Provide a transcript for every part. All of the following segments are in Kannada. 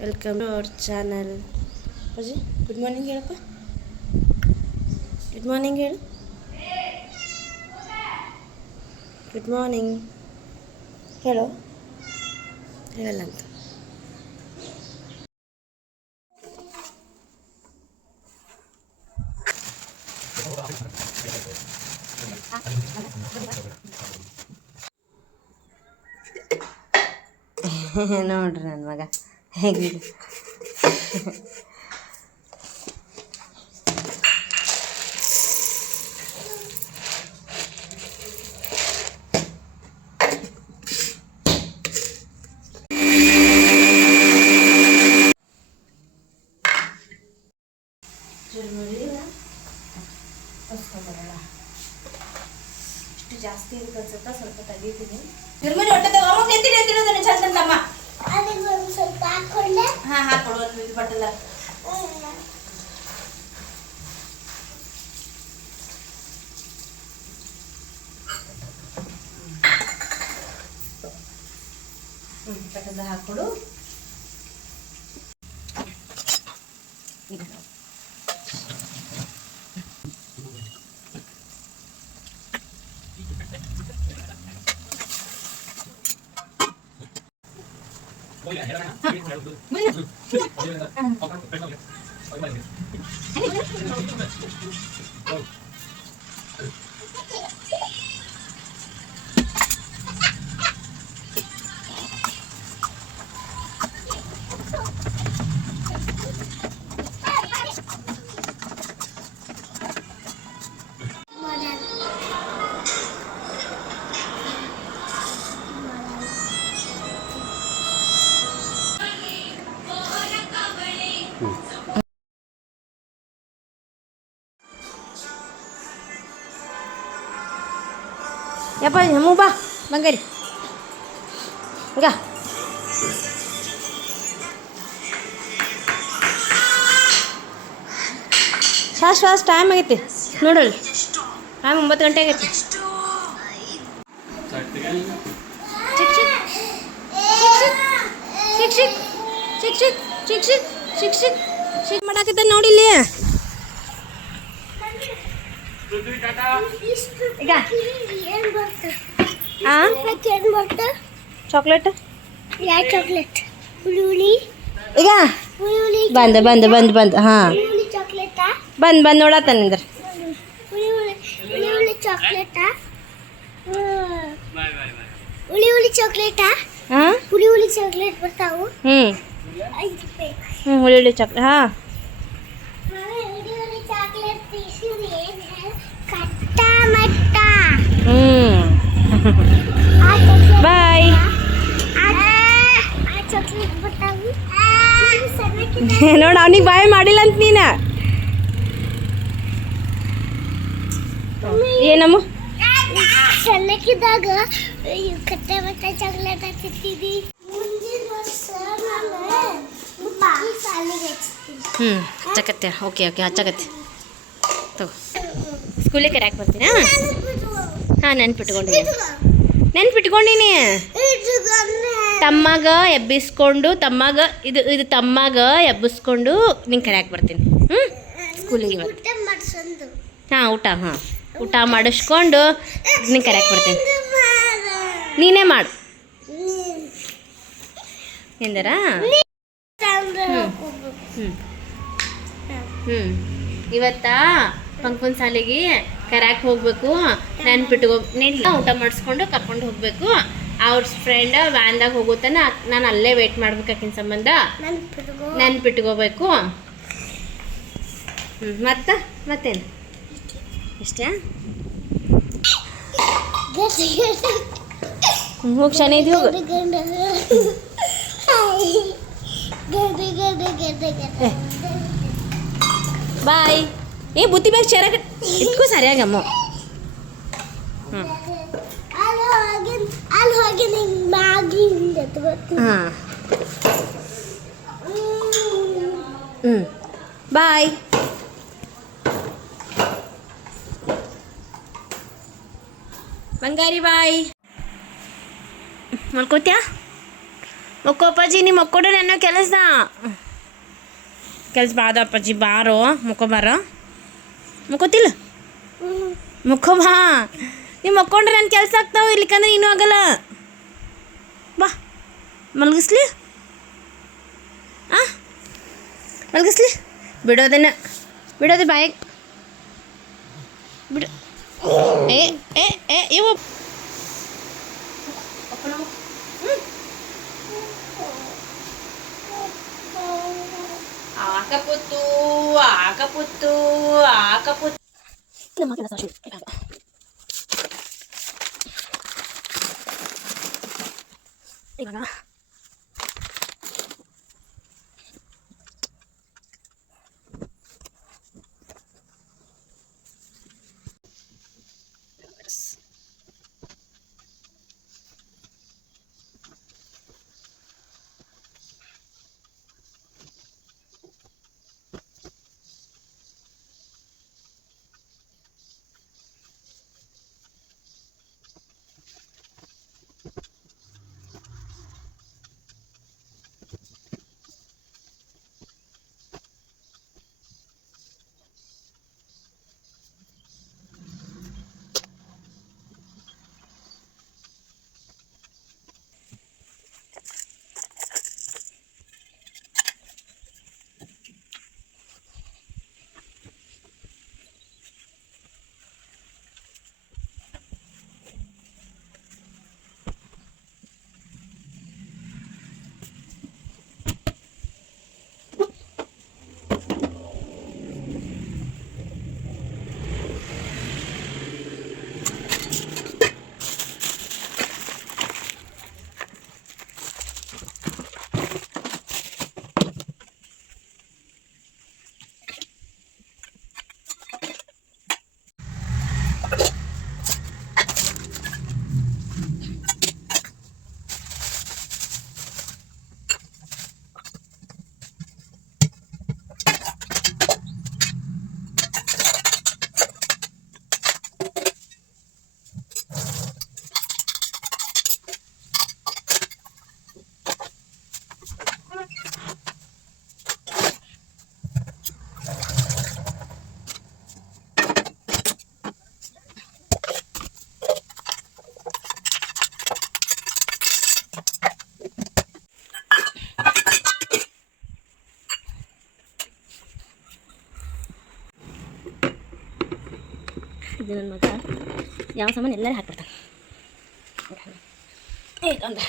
Welcome to our channel. ಅಜ್ಜಿ ಗುಡ್ ಮಾರ್ನಿಂಗ್ ಹೇಳಪ್ಪ. ಗುಡ್ ಮಾರ್ನಿಂಗ್ ಹೇಳು. ಗುಡ್ ಮಾರ್ನಿಂಗ್ ಹೇಳು. ಹೇಳಲ್ಲ ಅಂತ. ನೋಡ್ರಿ ನನ್ನ ಮಗ ಹೇಗಿದೆ. ಇಷ್ಟು ಜಾಸ್ತಿ ಅನ್ಸುತ್ತಾ, ಸ್ವಲ್ಪ ತೆಗಿತೀನಿ. ತಿರುಮರಿ ಹೊಟ್ಟೆ ತಗೊಂಡು ಎತ್ತಿನ ಎತ್ತಿನೋದನ್ನು ಚಂದಮ್ಮ ಸ್ವಲ್ಪ ಹಾಕೊಂಡೆ. ಹಾಂ ಹಾಕೊಡುವಂತ ಇದು ಬಟ್ಟಲ್ಲ. ಬಟ್ಟದ ಹಾಕೊಡು. ಯಪ್ಪ ಹಮ್ಮು ಬಾ ಬಂಗಾರಿ ಈಗ ಫಾಸ್ಟ್ ಟೈಮ್ ಆಗೈತಿ ನೋಡಲ್. ಟೈಮ್ 9 ಗಂಟೆ ಆಗೈತಿ. ಶಿಕ್ಷಕ್ ಮಾಡಾಕತ್ತ ನೋಡಿಲ್ಲಿ. ಈಗ ಚಾಕ್ಲೇಟ್ ಈಗ ಬಂದು ಹಾಂ ಬಂದು ನೋಡತ್ತ ನಿಂದ್ರ. ಹಾಂ ಹುಳಿ ಚಾಕ್ಲೇಟ್ ಬರ್ತಾವು. ಹುಳಿ ಚಾಕ್ಲೇಟ್ ಹಾಂ ಬಾಯ್. ನೋಡ ಅವನಿಗೆ ಬಾಯ್ ಮಾಡಿಲ್ಲ ಅಂತ ನೀನ. ಏನಮ್ಮ ಸಣ್ಣಕ್ಕಿದ್ದಾಗ ಕಟ್ಟೆ ಮತ್ತೆ ಚಾಕ್ಲೇಟ್ ಹಚ್ಚಿದ್ದೀವಿ. ಹಚ್ಚಕತ್ತೆ. ಓಕೆ ಹಚ್ಚಕತ್ತೆ ತಗೋ. ಸ್ಕೂಲಿಗೆ ಕರ್ಯಾಕೆ ಬರ್ತೀನಾ? ಹಾಂ ನೆನ್ಪಿಟ್ಕೊಂಡಿನಿ. ತಮ್ಮಗ ಎಬ್ಬಿಸ್ಕೊಂಡು ಇದು ತಮ್ಮಗ ಎಬ್ಬಿಸ್ಕೊಂಡು ನಿಂಗೆ ಕರ್ಯಾಕೆ ಬರ್ತೀನಿ. ಸ್ಕೂಲಿಗೆ ಇವತ್ತು ಊಟ ಮಾಡಿಸ್ಕೊಂಡು ನಿಂಗೆ ಕರ್ಯಾಕೆ ಬರ್ತೀನಿ. ನೀನೇ ಮಾಡು ಎಂದರ. ಇವತ್ತ ಪಂಕುನ್ ಸಾಲಿಗೆ ಕರ್ಯಾಕೆ ಹೋಗ್ಬೇಕು. ನೆನ್ಪಿಟ್ಕೊ ಊಟ ಮಾಡಿಸ್ಕೊಂಡು ಕರ್ಕೊಂಡು ಹೋಗ್ಬೇಕು. ಅವ್ರ ಫ್ರೆಂಡ್ ವ್ಯಾನ್ದಾಗ ಹೋಗುತ್ತಾನ. ನಾನು ಅಲ್ಲೇ ವೇಟ್ ಮಾಡ್ಬೇಕಾಕಿನ ಸಂಬಂಧ ನೆನ್ಪಿಟ್ಕೋಬೇಕು. ಮತ್ತೇನು ಇಷ್ಟೇ. ಹೋಗಿ ಶನಿ ಇದೀವಿ ಹೋಗು. ಬಾಯ್. ಬುತ್ತಿ ಬ್ಯಾಗ್ ಚೇರಾಗ ಇಟ್ಕೋ ಸರಿಯಾಗಮ್ಮ. ಬಾಯ್. ಬಂಗಾರಿ ಬಾಯ್. ಮಲ್ಕೋತ್ಯಾ? ಒಕ್ಕೋ ಅಪ್ಪಾಜಿ ನೀವು ಮಕ್ಕೊಡ್ರಿ ಅನ್ನೋ ಕೆಲಸ ಬಾದ ಅಪ್ಪಾಜಿ ಬಾರೋ ಮುಕ್ಕೊಬಾರ ಮುಕ್ಕೋತಿಲ್ಲ ಮುಕ್ಕೊಬಾ ನೀವು ಮಕ್ಕೊಂಡ್ರೆ ನನ್ನ ಕೆಲಸ ಆಗ್ತಾವೆ ಇರ್ಲಿಕ್ಕಂದ್ರೆ ಇನ್ನೂ ಆಗಲ್ಲ ಬಾ ಮಲಗಿಸ್ಲಿ ಮಲಗಿಸ್ಲಿ ಬಿಡೋದು ಬಾಯ್ ಬಿಡು ಇವು ಆಕಪುತ್ತು ನಮ್ಮ ಕೆಲಸ ಇವಾಗ ಇದು ನನ್ನ ಮಗ ಯಾವ ಸಾಮಾನು ಎಲ್ಲರೂ ಹಾಕ್ಬಿಡ್ತಾನೆ ಒಂದು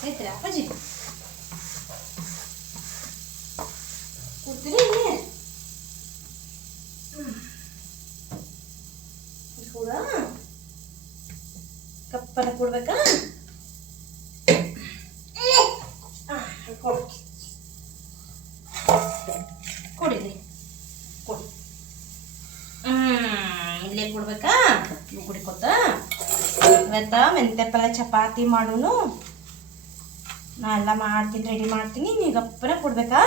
ಆಯ್ತಾ ಅಪ್ಪಾಜಿ ಕೊಡ್ತೀರಿ ಕೂಡ ಕಪ್ಪನ ಕೊಡ್ಬೇಕಾ ಕೊಡಿರಿ ಕೊಡಿ ಇಲ್ಲೇ ಕೊಡ್ಬೇಕಾ ಕುಡಿಕೊತ ಇವತ್ತ ಮೆಂತ್ಯ ಪಲ್ಯ ಚಪಾತಿ ಮಾಡೋನು ನಾ ಎಲ್ಲ ಮಾಡ್ತೀನಿ ರೆಡಿ ಮಾಡ್ತೀನಿ ನೀವು ಗಪ್ಪನ ಕೊಡ್ಬೇಕಾ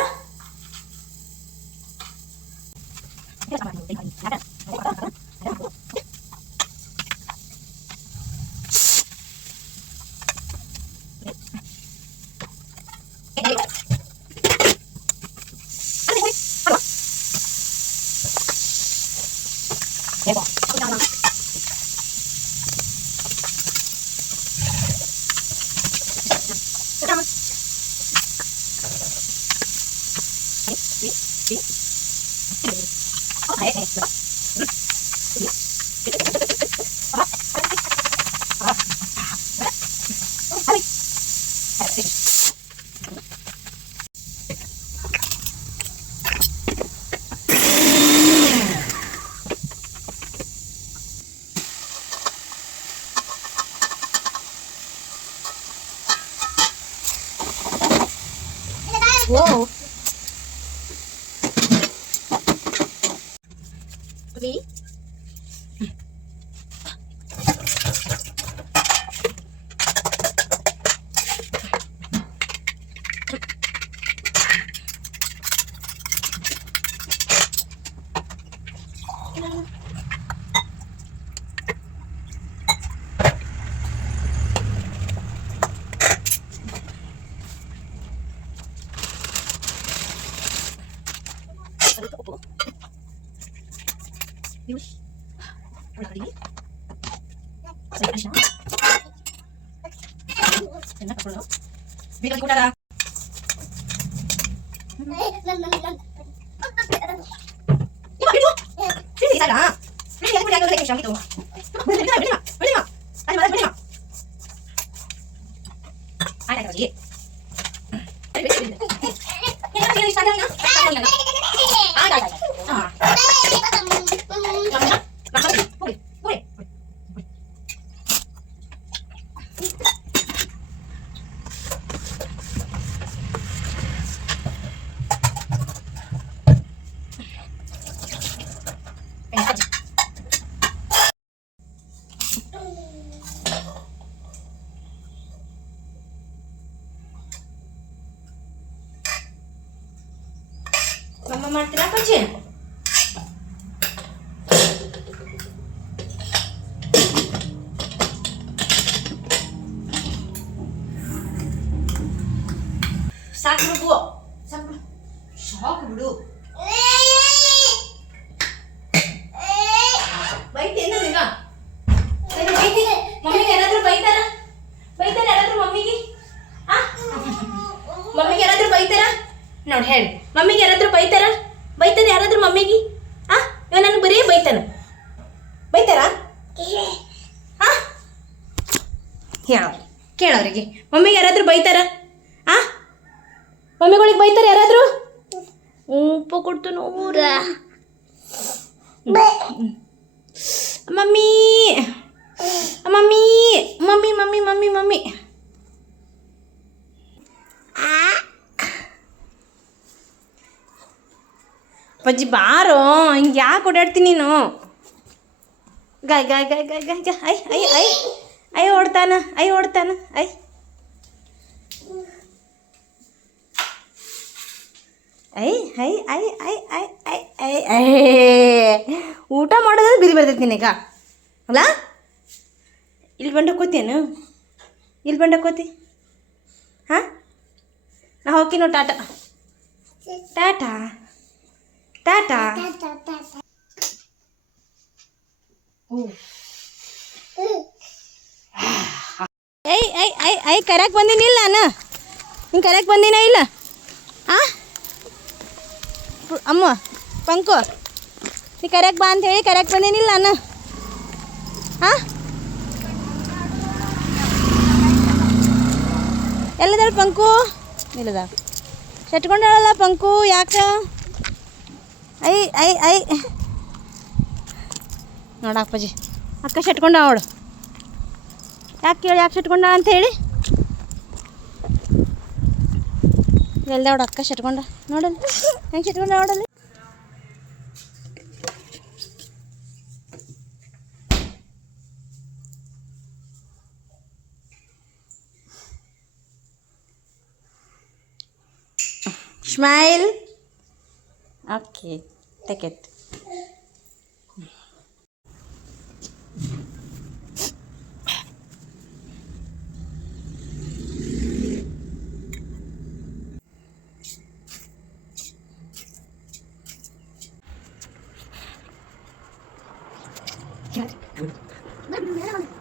ಓ ಮಮ್ಮಿ ಸ್ವಲ್ಪ ಉಪ್ಪು ಉಳ್ಳಾಗಡ್ಡಿ ಸ್ವಲ್ಪ ಅರಿಶಿನ ಎಲ್ಲ ತಗೊಳ್ಳೋ ಬೇಗ ಕೂಡಾಗ ಮಮ್ಮ ಮಾಡ್ತೀರಾ ಪಜ್ಜಿ ಸಾಕು ಬಿಡು ಸಾಕು ಸಾಕು ಬಿಡು ಬೈತೇನ ಈಗ ಮಮ್ಮಿಗೆ ಯಾರಾದ್ರೂ ಬೈತಾರ ಯಾರಾದ್ರೂ ಮಮ್ಮಿಗೆ ಮಮ್ಮಿಗೆ ಯಾರಾದ್ರೂ ಬೈತಾರ ನೋಡಿ ಹೇಳಿ ಮಮ್ಮಿಗೆ ಯಾರಾದ್ರೂ ಬೈತಾರ ಯಾರಾದ್ರೂ ಮಮ್ಮಿಗೆ ಇವ ನನಗೆ ಬರೀ ಬೈತಾರ ಕೇಳೋರಿಗೆ ಮಮ್ಮಿಗೆ ಯಾರಾದ್ರೂ ಬೈತಾರ ಮಮ್ಮಿಗಳಿಗೆ ಬೈತಾರ ಯಾರಾದ್ರೂ ಉಪ್ಪು ಕೊಡ್ತು ನೂರ mummy mummy mummy mummy mummy mummy ಪಜ್ಜಿ ಬಾರೋ ಹಿಂಗೆ ಯಾಕೆ ಓಡಾಡ್ತೀನಿ ನೀನು ಗಾಯ್ ಗಾಯ್ ಗಾಯ್ ಗಾಯ್ ಗಾಯ್ ಗಾಯ್ ಐ ಓಡ್ತಾನ ಐ ಊಟ ಮಾಡೋದು ಬಿರಿ ಬರ್ತೈತಿ ನಿನಗ ಅಲ್ಲ ಇಲ್ಲಿ ಬಂಡಕ್ಕೋತೇನು ಇಲ್ಲಿ ಬಂಡಕ್ಕೋತಿ ಹಾಂ ನಾ ಹೋಗ್ತೀನೋ ಟಾಟಾ ಟಾಟಾ ಟಾಟಾ ಐ ಕರೆಕ್ಟ್ ಬಂದೀನಿಲ್ಲ ನಾನು ಹಿಂಗೆ ಕರೆಕ್ಟ್ ಬಂದಿನ ಇಲ್ಲ ಅಮ್ಮ ಪಂಕು ನೀ ಕರೆಕ್ಟ್ ಬಾ ಅಂತ ಹೇಳಿ ಕರೆಕ್ಟ್ ಬಂದೇನಿಲ್ಲ ನಾನು ಎಲ್ಲದಾಳ ಪಂಕು ಇಲ್ಲದ ಶಟ್ಕೊಂಡಾಳಲ್ಲ ಪಂಕು ಯಾಕೆ ಐ ನೋಡ ಅಪ್ಪಾಜಿ ಅಕ್ಕ ಶಟ್ಕೊಂಡ ಅವಳು ಯಾಕೆ ಶಟ್ಕೊಂಡ ಅಂತ ಹೇಳಿ ಎಲ್ದ ಅವಳು ಅಕ್ಕ ಶಟ್ಕೊಂಡ ನೋಡಲ್ಲ ಹೆಂಗೆ ಶಟ್ಕೊಂಡ ನೋಡಲ್ಲ Smile. Okay, take it. Good.